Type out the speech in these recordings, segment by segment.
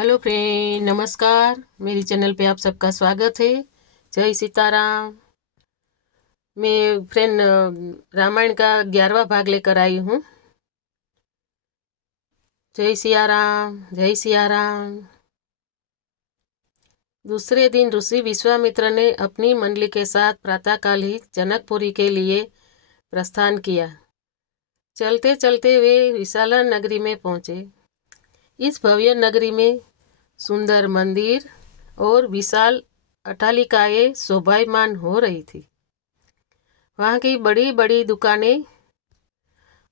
Hello friend, नमस्कार। मेरी channel पे आप सबका स्वागत है। जय सीताराम। मैं फ्रेंड रामायण का 11वां भाग लेकर आई हूँ। जय सिया राम, जय सिया राम। दूसरे दिन ऋषि विश्वामित्र ने अपनी मंडली के साथ प्रातःकाल ही जनकपुरी के लिए प्रस्थान किया। चलते चलते वे विशाला नगरी में पहुँचे। इस भव्य नगरी में सुंदर मंदिर और विशाल अट्टालिकाएं शोभायमान हो रही थी। वहाँ की बड़ी बड़ी दुकानें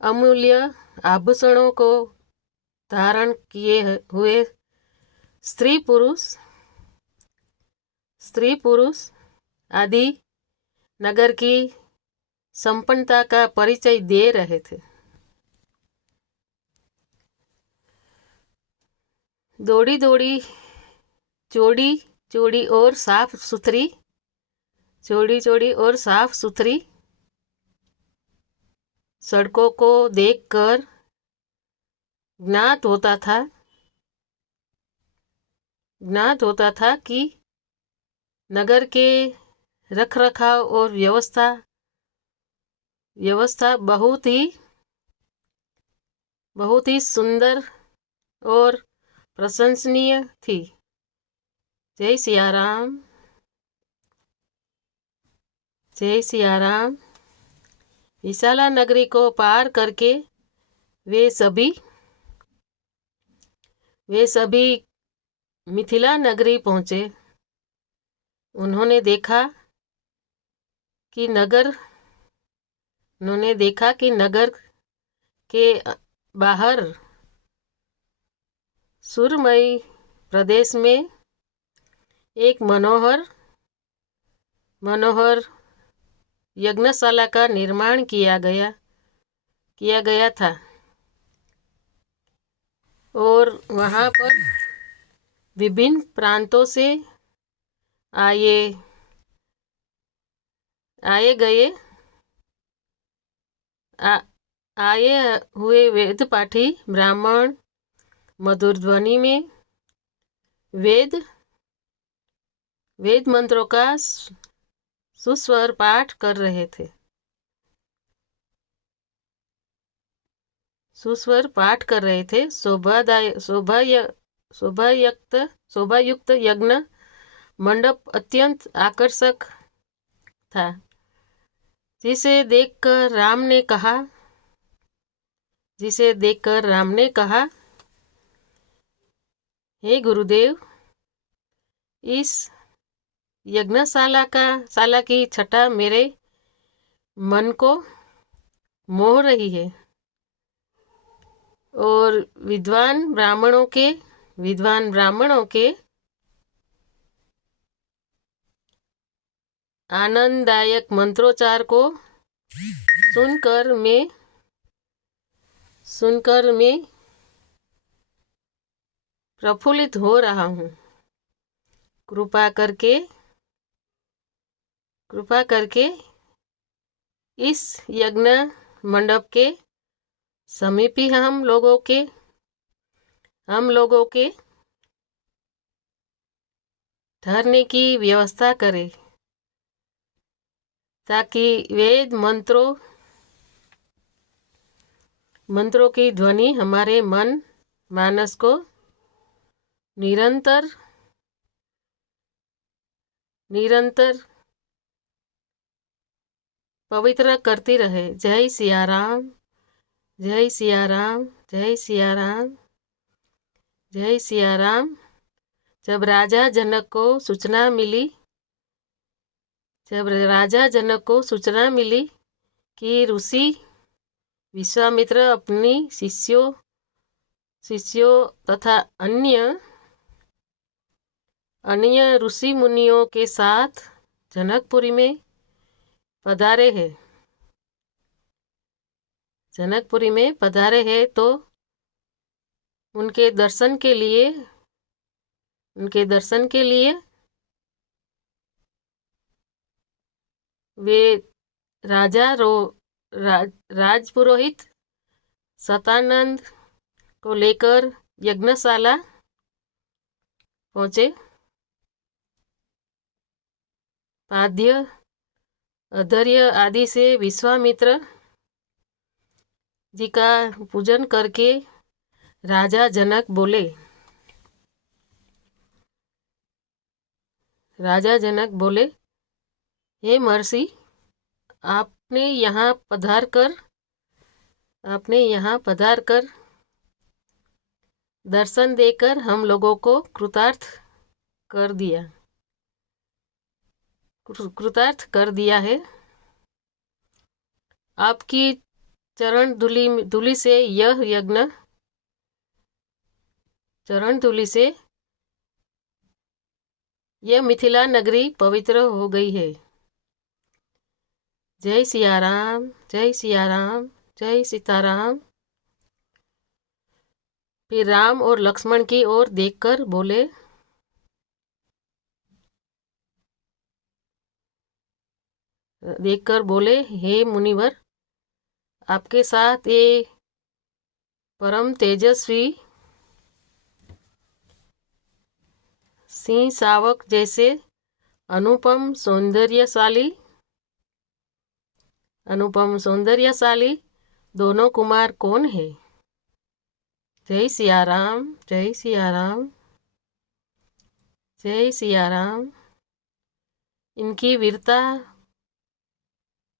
अमूल्य आभूषणों को धारण किए हुए स्त्री पुरुष आदि नगर की संपन्नता का परिचय दे रहे थे। दौड़ी दौड़ी चौड़ी चौड़ी और साफ सुथरी सड़कों को देखकर ज्ञात होता था कि नगर के रखरखाव और व्यवस्था बहुत ही सुंदर और प्रशंसनीय थी। जय सिया राम, जय सिया राम। विशाला नगरी को पार करके वे सभी मिथिला नगरी पहुँचे। उन्होंने देखा कि नगर के बाहर सुरमई प्रदेश में एक मनोहर यज्ञशाला का निर्माण किया गया था और वहाँ पर विभिन्न प्रांतों से आए हुए वेद पाठी ब्राह्मण मधुर ध्वनि में वेद मंत्रों का सुस्वर पाठ कर रहे थे। शोभायुक्त यज्ञ मंडप अत्यंत आकर्षक था, जिसे देखकर राम ने कहा, हे गुरुदेव, इस यज्ञशाला की छटा मेरे मन को मोह रही है और विद्वान ब्राह्मणों के आनंददायक मंत्रोच्चार को सुनकर मैं प्रफुल्लित हो रहा हूँ। कृपा करके इस यज्ञ मंडप के समीप ही हम लोगों के ठहरने की व्यवस्था करें, ताकि वेद मंत्रों की ध्वनि हमारे मन मानस को निरंतर पवित्र करती रहे। जय सिया राम, जय सिया राम, जय सिया राम, जय सिया राम। जब राजा जनक को सूचना मिली कि ऋषि विश्वामित्र अपनी शिष्यों तथा अन्य ऋषि मुनियों के साथ जनकपुरी में पधारे हैं, तो उनके दर्शन के लिए वे राजपुरोहित सतानंद को लेकर यज्ञशाला पहुँचे। पाद्य अधर्य आदि से विश्वामित्र जी का पूजन करके राजा जनक बोले। राजा जनक बोले, हे महर्षि, आपने यहाँ पधार कर दर्शन देकर हम लोगों को कृतार्थ कर दिया है। आपकी चरण धूलि से यह मिथिला नगरी पवित्र हो गई है। जय सिया राम, जय सिया राम, जय सीताराम। फिर राम और लक्ष्मण की ओर देखकर बोले, हे मुनिवर, आपके साथ ये परम तेजस्वी सिंह शावक जैसे अनुपम सौंदर्यशाली दोनों कुमार कौन है? जय सिया राम, जय सिया राम, जय सिया राम। इनकी वीरता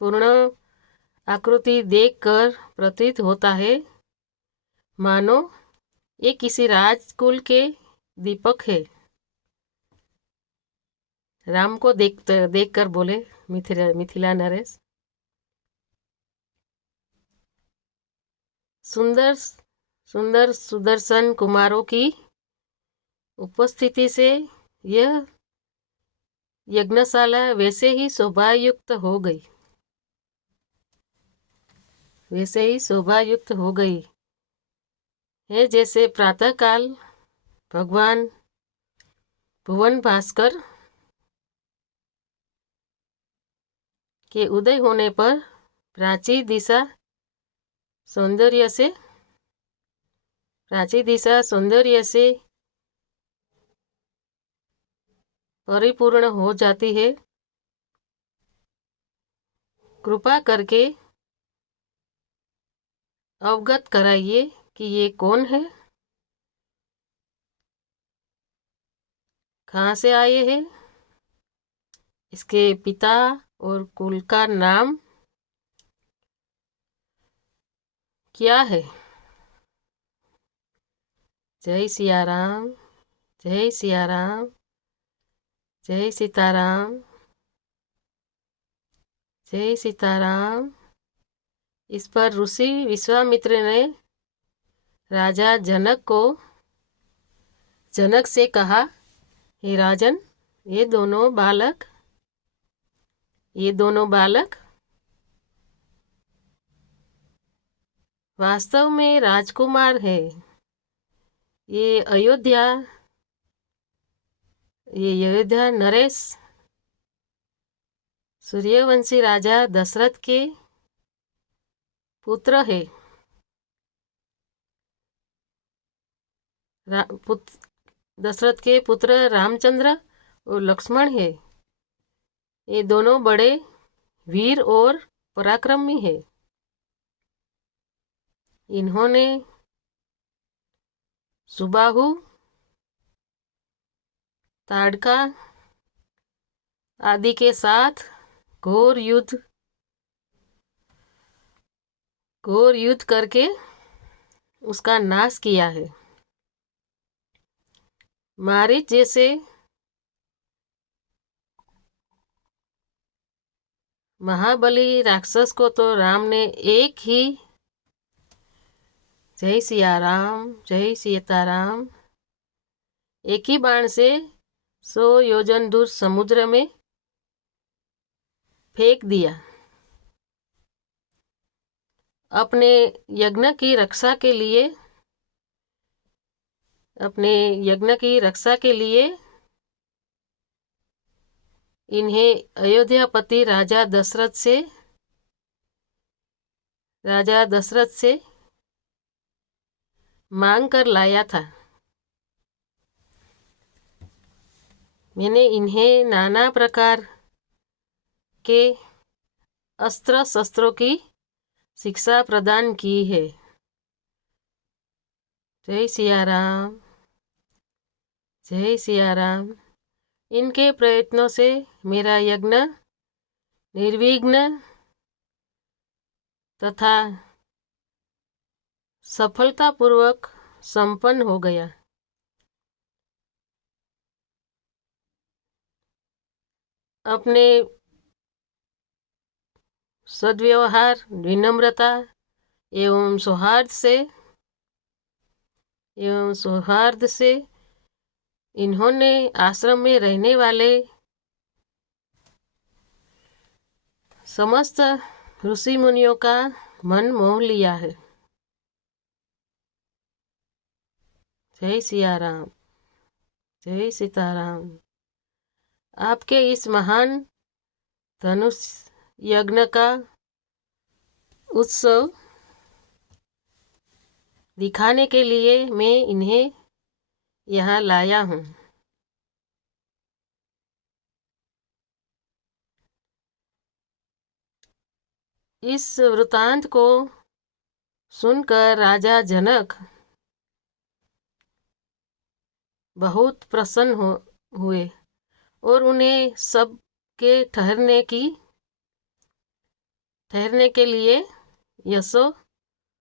पूर्ण आकृति देखकर प्रतीत होता है मानो ये किसी राजकुल के दीपक है। राम को देखकर बोले मिथिला नरेश, सुंदर सुंदर सुदर्शन कुमारों की उपस्थिति से यह यज्ञशाला वैसे ही शोभायुक्त हो गई है जैसे प्रातःकाल भगवान भुवन भास्कर के उदय होने पर प्राची दिशा सौंदर्य से परिपूर्ण हो जाती है। कृपा करके अवगत कराइए कि ये कौन है, कहाँ से आए हैं, इसके पिता और कुल का नाम क्या है। जय सिया राम, जय सिया राम, जय सीताराम, जय सीताराम। इस पर ऋषि विश्वामित्र ने राजा जनक से कहा, हे राजन, ये दोनों बालक वास्तव में राजकुमार है। ये अयोध्या नरेश सूर्यवंशी राजा दशरथ के पुत्र है। दशरथ के पुत्र रामचंद्र और लक्ष्मण है। ये दोनों बड़े वीर और पराक्रमी है। इन्होंने सुबाहु, ताड़का आदि के साथ घोर युद्ध करके उसका नाश किया है। मारीच जैसे महाबली राक्षस को तो राम ने जय सिया राम, जय सीताराम, एक ही बाण से 100 योजन दूर समुद्र में फेंक दिया। अपने यज्ञ की रक्षा के लिए इन्हें अयोध्यापति राजा दशरथ से मांग कर लाया था। मैंने इन्हें नाना प्रकार के अस्त्र शस्त्रों की शिक्षा प्रदान की है। जय सिया राम, जय सिया राम। इनके प्रयत्नों से मेरा यज्ञ निर्विघ्न तथा सफलतापूर्वक संपन्न हो गया। अपने सद्व्यवहार, विनम्रता एवं सौहार्द से इन्होंने आश्रम में रहने वाले समस्त ऋषि मुनियों का मन मोह लिया है। जय सिया राम, जय सीताराम। आपके इस महान धनुष यज्ञ का उत्सव दिखाने के लिए मैं इन्हें यहाँ लाया हूँ। इस वृतांत को सुनकर राजा जनक बहुत प्रसन्न हुए और उन्हें सब के ठहरने के लिए